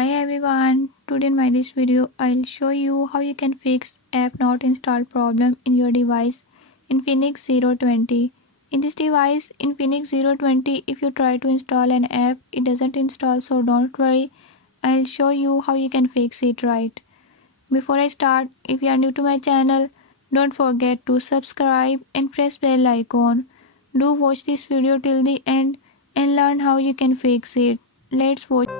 Hi everyone, today in my this video I'll show you how you can fix app not installed problem in your device Infinix Zero 20. In this device Infinix Zero 20, if you try to install an app it doesn't install, so don't worry, I'll show you how you can fix it right. Before I start, if you are new to my channel, don't forget to subscribe and press bell icon. Do watch this video till the end and learn how you can fix it. Let's watch.